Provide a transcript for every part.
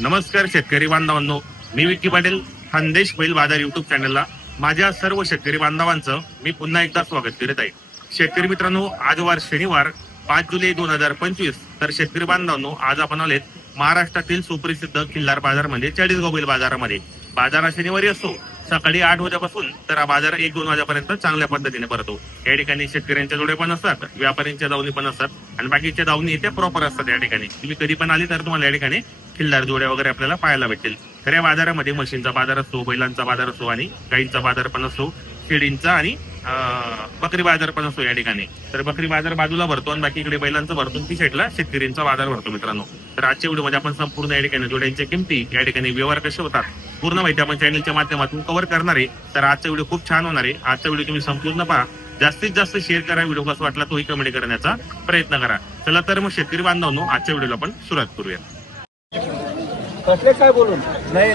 नमस्कार शेतकरी बांधवांनो, मी विक्की पाटील, खानदेश बैल बाजार युट्यूब चॅनलला माझ्या सर्व शेतकरी बांधवांचं मी पुन्हा एकदा स्वागत करीत आहे। शेतकरी मित्रांनो, आज वार शनिवार 5 जुलै 2025। तर शेतकरी बांधवांनो, आज आपण आलेत महाराष्ट्रातील सुप्रसिद्ध खिल्लार बाजार म्हणजे चाळीसगाव बैल बाजारामध्ये। बाजार शनिवारी असतो सकाळी 8 वाजेपासून तर हा बाजार 1-2 वाजेपर्यंत चांगल्या पद्धतीने भरतो। या ठिकाणी शेतकऱ्यांच्या जोडे पण असतात, व्यापाऱ्यांच्या दावणी पण असतात आणि बाकीच्या दावणी इथे प्रॉपर असतात। या ठिकाणी तुम्ही कधी पण आली तर तुम्हाला या ठिकाणी खिल्लार जोड्या वगैरे आपल्याला पाहायला भेटतील। तर या बाजारामध्ये म्हशींचा बाजार असतो, बैलांचा बाजार असतो आणि गाईंचा बाजार पण असतो, शेळींचा आणि बकरी बाजार पण असतो या ठिकाणी। तर बकरी बाजार बाजूला भरतो आणि बाकी इकडे बैलांचा भरतो, ती साईडला शेतकऱ्यांचा बाजार भरतो मित्रांनो। तर आजच्या व्हिडिओमध्ये आपण संपूर्ण या ठिकाणी जोड्यांच्या किमती, या ठिकाणी व्यवहार कसे होतात पूर्ण माहिती आपण चॅनलच्या माध्यमातून कव्हर करणार आहे। तर आजचा व्हिडिओ खूप छान होणार आहे। आजचा व्हिडिओ तुम्ही संपूर्ण पहा, जास्तीत जास्त शेअर करा, व्हिडिओ कसा वाटला तोही कमेंट करण्याचा प्रयत्न करा। चला तर मग शेतकरी बांधवांनो, आजच्या व्हिडिओला आपण सुरुवात करूया। कसले काय बोलून नाही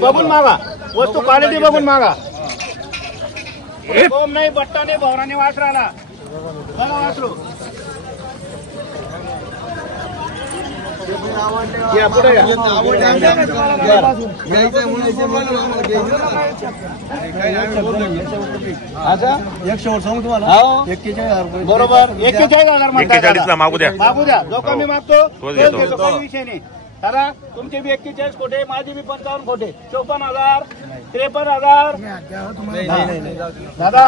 बघून मागा, वस्तू क्वालिटी बघून मागा। नाही बट्टा नाही, भवराने वास राहिला बघा वासरू पुढे आता 100 सांगू तुम्हाला 41,000 बरोबर। 41,000 मागू द्या, जो कमी मागतो काही विषय नाही। दादा तुमचे बी 41 खोटे, माझे बी 55 खोटे, 54,000 53,000 दादा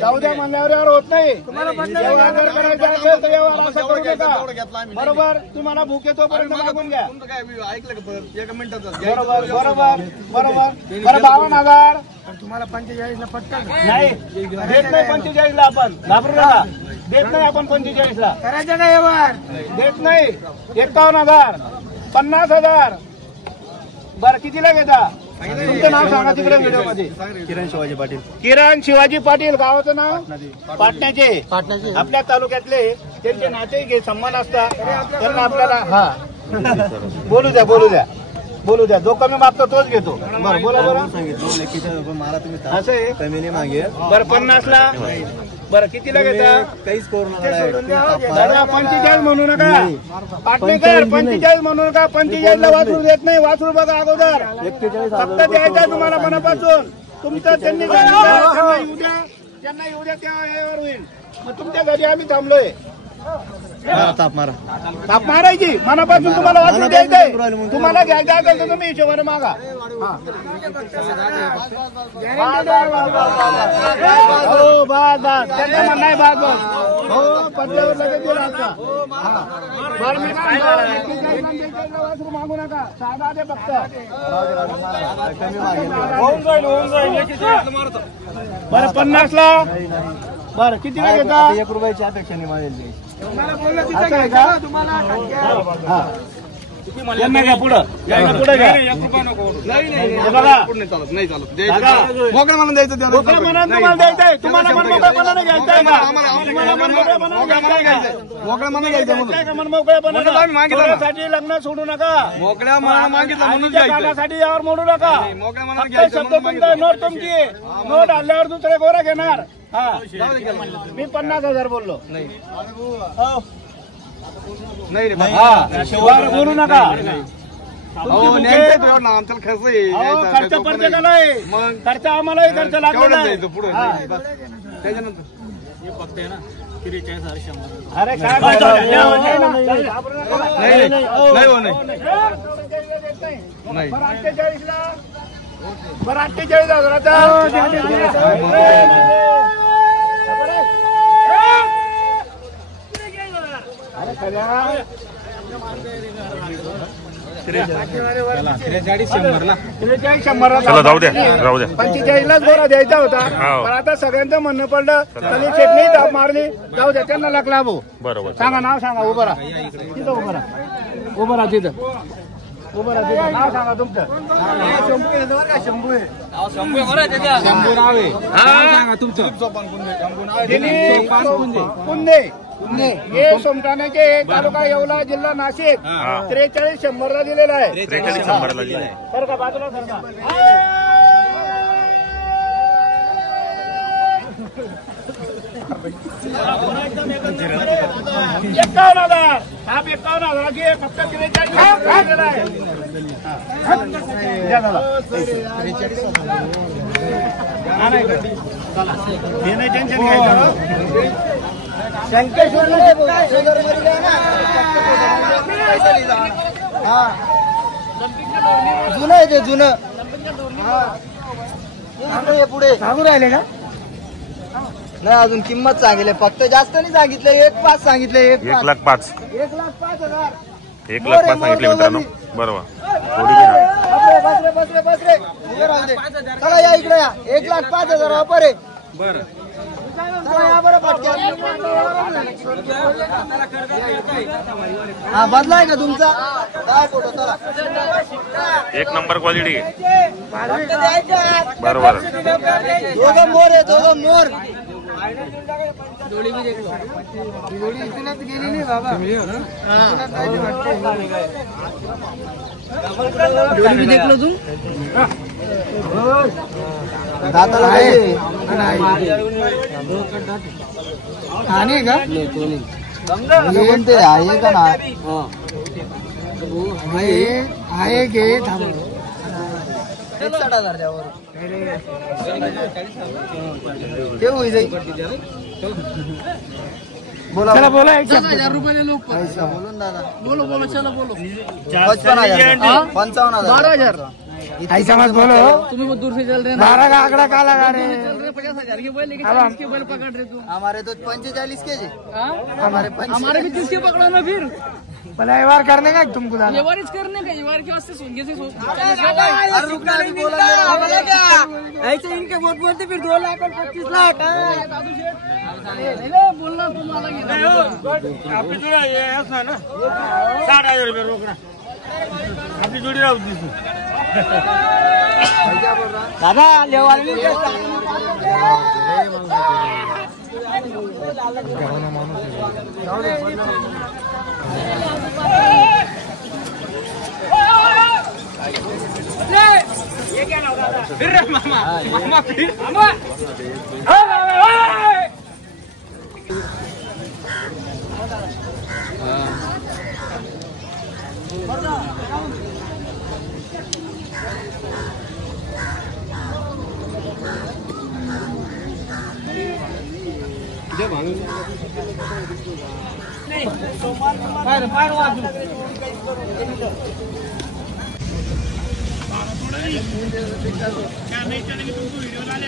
जाऊ द्या म्हणल्यावर होत नाही। तुम्हाला बरोबर, तुम्हाला भूक येतोपर्यंत मागून घ्या। बरोबर बरोबर बरोबर। बरं 52,000 तुम्हाला 45 पटकन नाही देत नाही। 45 आपण घाबरू नका, देत नाही आपण 45 करायचं काय व्यवहार, देत नाही। 51,000 50,000 बरं कितीला घेता? तुमचं नाव सांगा तिकडे व्हिडिओ मध्ये। किरण शिवाजी पाटील। किरण शिवाजी पाटील, गावाचं नाव पाटण्याचे आपल्या तालुक्यातले, त्यांचे नाते सन्मान असतात त्यांना आपल्याला। हा बोलू द्या बोलू द्या बोलू द्या, जो कमी मागतो तोच घेतो। बरं बोला बरं, असं आहे कमी नाही मागे। बरं 50ला बरं कितीला घेता? काहीच करू नका, 45 म्हणू नका पाटणेकर, 45 म्हणू नका। 45ला वासरू देत नाही, वासरू बघा अगोदर, फक्त द्यायचा तुम्हाला मनापासून। तुमचं त्यांनी त्यांना येऊ द्या, त्या यावर होईल। मग तुमच्या घरी आम्ही थांबलोय, ताप मारायची मनापासून। तुम्हाला वाचून द्यायचंय, तुम्हाला घ्यायचं असेल तर तुम्ही हिशोबाने मागा। हो बस बस, त्यांना म्हणणं आहे बस बस, हो पडल्यावर लगेच दिला असता। बरं मी वासरू मागू नका, साधा दे फक्त, होऊन जाईल। बरं 50ला बरं कितीला घेता? 1 रुपयाची अपेक्षा नाही मागेल। यांना घ्या पुढं, यांना पुढे घ्या। 1 रुपया नको, नाही चालत, मोकळ्या मनाने द्यायचं, मोकळ्या मनाने तुम्हाला द्यायचंय। तुम्हाला मनमोकळेपणाने घ्यायचंय का? तुम्हाला मनमोकळेपणाने घ्यायचंय, मोकळ्या मनाने घ्यायचं, मनमोकळेपणासाठी लग्न सोडू नका, मोकळ्या मनाने मागितलं म्हणून घ्यायचं, यावर मोडू नका। मोकळ्या मनाने शब्द तुमचा, नोट तुमची, नोट आल्यावर दुसरे गोरा घेणार। हा मी 50,000 बोललो, नाही बोलू नका। आमचा खर्च आहे, खर्च प्रत्येकाला आहे, खर्च आम्हालाही खर्च लागला आहे पुढे। त्याच्यानंतर फक्त आहे ना 43,100। अरे काय नाही 48ला बरं 48,000 जाऊ द्या 45लाच गोरा द्यायचा होता, पण आता सगळ्यांचं म्हणणं पडलं, त्यांनी शेटणी ताप मारली, जाऊ द्या त्यांना लागला भाऊ। बरोबर, सांगा नाव सांगा, उभं राहा तिथं, उभं राहा, उभं राहा तिथं, उभं राहा तिथं, नाव सांगा तुमचं। शंभू आहे, शंभू नाव आहे, सांगा तुमचं। पुंदे हे सोमठाण्याचे, तालुका येवला, जिल्हा नाशिक, 43,100ला दिलेला आहे। 43,100ला दिलेला आहे। सर का बाजूला सर का 51,000 हा 51,000 घे फक्त 43 जुनं आहे ते जुनं पुढे सांगू राहिले का नाही अजून किंमत सांगितली फक्त जास्त नाही सांगितलं 1,5 सांगितलं 1,05,000 1,05,000 1,05,000 सांगितले मित्रांनो. बरोबर बस रे उभे राहू दे. चला या इकडे या 1,05,000 ऑफर आहे. बरं चला या बरं पटकन. हा बदलाय का तुमचा काय फोटो चला 1 नंबर क्वालिटी. बरोबर दोघं मोर आहे दोघं मोर. जोडी इथूनच गेली नाही बाबा. जोडी भी देखलो तू दाताला आहे आणि का कोणते आहे का ना आहे घे 61,000 त्यावर केव्हा जाईल बोला चला बोला 10,000 रुपये लोक पैसा बोलून दादा बोलो चला बोलो 55,000 55,000 ऐसा मत बोलो तुम्ही बहुत दूर से चल रहे 12 का आंकड़ा का लगा रहे हैं 50,000 के बैल लेके 40 के बैल पकड़ रहे तू हमारे तो 45 के जी हमारे भी 30 के पकड़ो ना फिर भला व्यवहार करने का तुमको व्यवहार करने का व्यवहार के वास्ते सोंगे से रुकना भी बोला ऐसे इनके वोट बोलते फिर 2 लाख और 25 लाख बोलना तुम्हारा आपली जोडी आहे असं ना 60,000 रुपये रोकना आपली जोडी राहू दे दादा लेवाल ये क्या नाव दादा फिर मामा फिर क्या नहीं चलेगी तुमको वीडियो ला ले